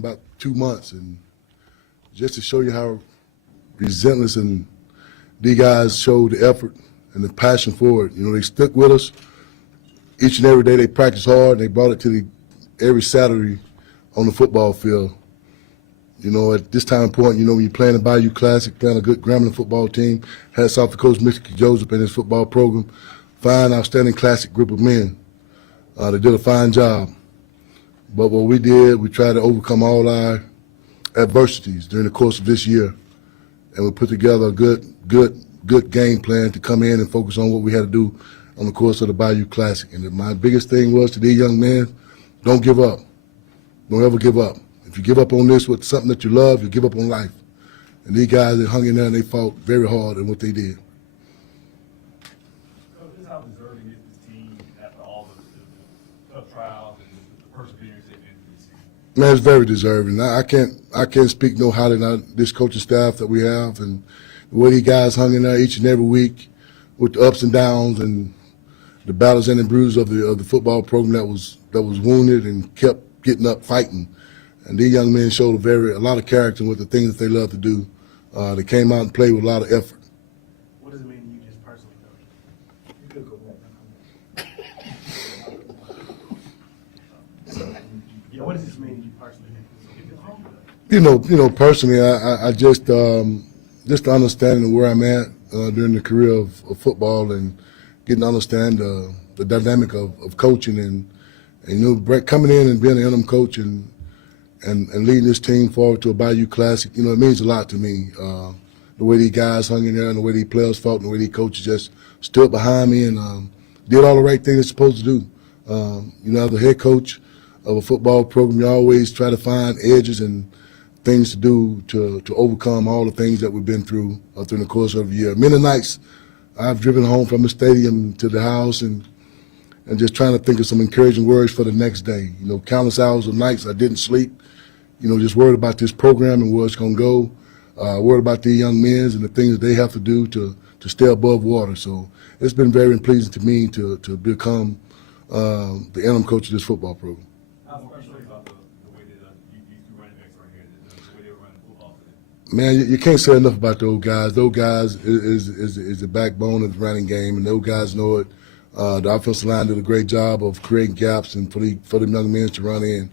about 2 months, and just to show you how relentless and these guys showed the effort and the passion for it. You know, they stuck with us each and every day. They practiced hard, and they brought it to every Saturday on the football field. You know, at this time point, you know, when you're playing the Bayou Classic, playing a good Grambling football team, hats off to Coach Mr. Joseph and his football program. Fine, outstanding classic group of men. They did a fine job. But what we did, we tried to overcome all our adversities during the course of this year. And we put together a good game plan to come in and focus on what we had to do on the course of the Bayou Classic. And my biggest thing was to these young men, don't give up. Don't ever give up. If you give up on this with something that you love, you give up on life. And these guys, they hung in there and they fought very hard in what they did. Coach, this is how deserving is this team after all the tough trials and the perseverance they've been through this season? Man, it's very deserving. I can't speak no highly than this coaching staff that we have and the way these guys hung in there each and every week with the ups and downs and the battles and the bruises of the football program that was wounded and kept getting up fighting. And these young men showed a lot of character with the things that they love to do. They came out and played with a lot of effort. What does it mean to you just personally, though? You could go back. Yeah, what does this mean to you personally? You know, personally, I just the understanding of where I'm at during the career of football and getting to understand the dynamic of coaching and you know, coming in and being an interim coach and leading this team forward to a Bayou Classic, you know, it means a lot to me. The way these guys hung in there and the way these players fought and the way these coaches just stood behind me and did all the right things they're supposed to do. You know, as the head coach of a football program, you always try to find edges and things to do to overcome all the things that we've been through during the course of the year. Many nights I've driven home from the stadium to the house and just trying to think of some encouraging words for the next day. You know, countless hours of nights I didn't sleep, you know, just worried about this program and where it's going to go, worried about the young men and the things that they have to do to stay above water. So it's been very pleasing to me to become the interim coach of this football program. How special about the way that you two running backs right here, the way they were running football today? Man, you can't say enough about those guys. Those guys is the backbone of the running game, and those guys know it. The offensive line did a great job of creating gaps and for the young men to run in.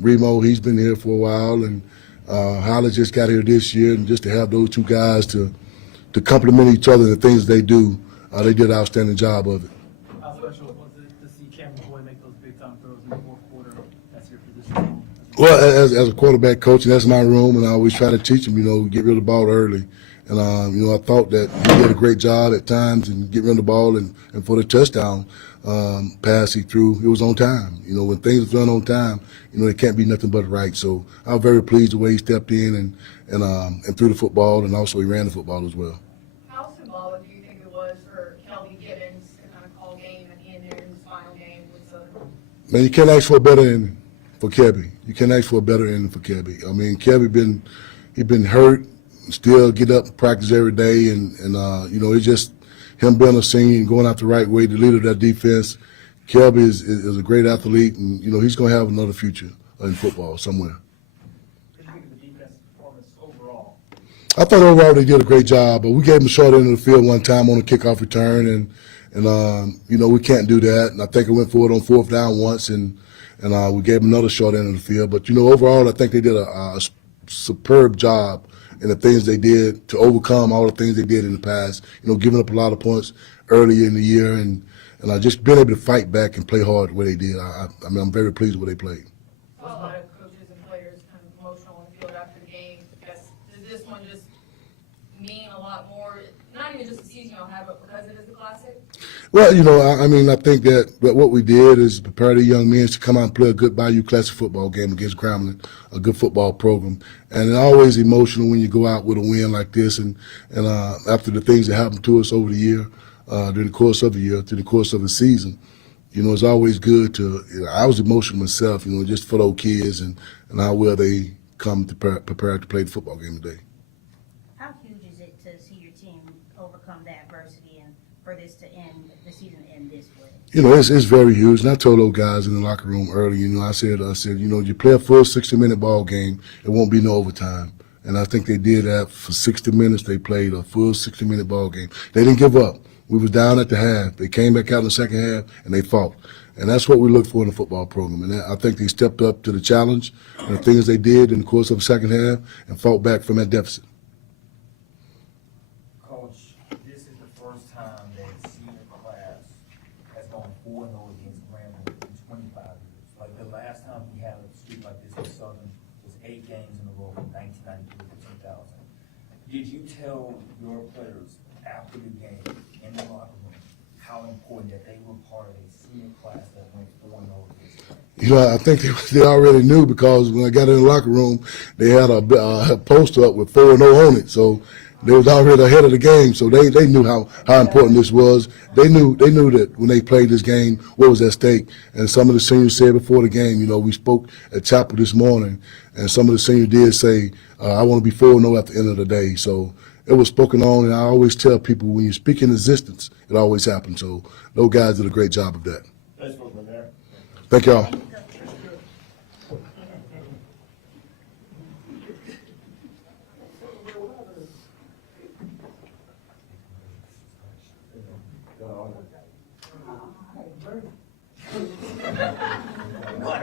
Remo, he's been here for a while, and Holly just got here this year, and just to have those two guys to complement each other in the things they do, they did an outstanding job of it. How special was it to see Cameron Boyd make those big-time throws in the fourth quarter? That's your position. Well, as a quarterback coach, and that's my room, and I always try to teach him, you know, get rid of the ball early. And, you know, I thought that he did a great job at times and get rid of the ball and for the touchdown pass he threw, it was on time. You know, when things are done on time, you know, it can't be nothing but right. So I was very pleased the way he stepped in and threw the football, and also he ran the football as well. How symbolic do you think it was for Kelby Gibbons to kind of call game at the end there in his final game with Southern? Man, you can't ask for a better ending for Kelby. You can't ask for a better ending for Kelby. I mean, Kelby been hurt, still get up and practice every day, and you know, it's just him being a senior and going out the right way, the leader of that defense. Kelby is a great athlete, and you know, he's going to have another future in football somewhere. What do you think of the defensive performance overall? I thought overall they did a great job, but we gave them a short end of the field one time on a kickoff return, and you know, we can't do that. And I think it went for it on fourth down once, and we gave them another short end of the field. But you know, overall, I think they did a superb job in the things they did to overcome all the things they did in the past. You know, giving up a lot of points early in the year, and just being able to fight back and play hard the way they did. I mean, I'm very pleased with what they played. A lot of coaches and players kind of emotional on the field after the game. Does this one just mean a lot more? Not even just the season you'll have, but because it is the Classic? Well, you know, I mean, I think that what we did is prepare the young men to come out and play a good Bayou Classic football game against Grambling, a good football program. And it's always emotional when you go out with a win like this, and after the things that happened to us over the year, during the course of the year, through the course of the season. You know, it's always good to, you know, I was emotional myself, you know, just for those kids and how well they come to prepare to play the football game today. How huge is it to see your team overcome the adversity and for this to end, the season end this way? You know, it's very huge. And I told those guys in the locker room early, you know, I said, you know, you play a full 60-minute ball game, it won't be no overtime. And I think they did that for 60 minutes. They played a full 60-minute ball game. They didn't give up. We was down at the half. They came back out in the second half, and they fought. And that's what we look for in the football program. And I think they stepped up to the challenge and the things they did in the course of the second half and fought back from that deficit. Coach, this is the first time that senior class has gone 4-0 against Grambling in 25 years. Like the last time we had a streak like this in Southern was 8 games in a row from 1993 to 2000. Did you tell your players after the game in the locker room how important that they were part of a senior class that went 4-0 against Grambling? You know, I think they already knew because when I got in the locker room, they had a poster up with 4-0 on it. So they was already ahead of the game. So they knew how important this was. They knew that when they played this game, what was at stake. And some of the seniors said before the game, you know, we spoke at chapel this morning, and some of the seniors did say, I want to be 4-0 at the end of the day. So it was spoken on, and I always tell people when you speak in existence, it always happens. So those guys did a great job of that. Thanks, Fred McNair. Thank y'all. What?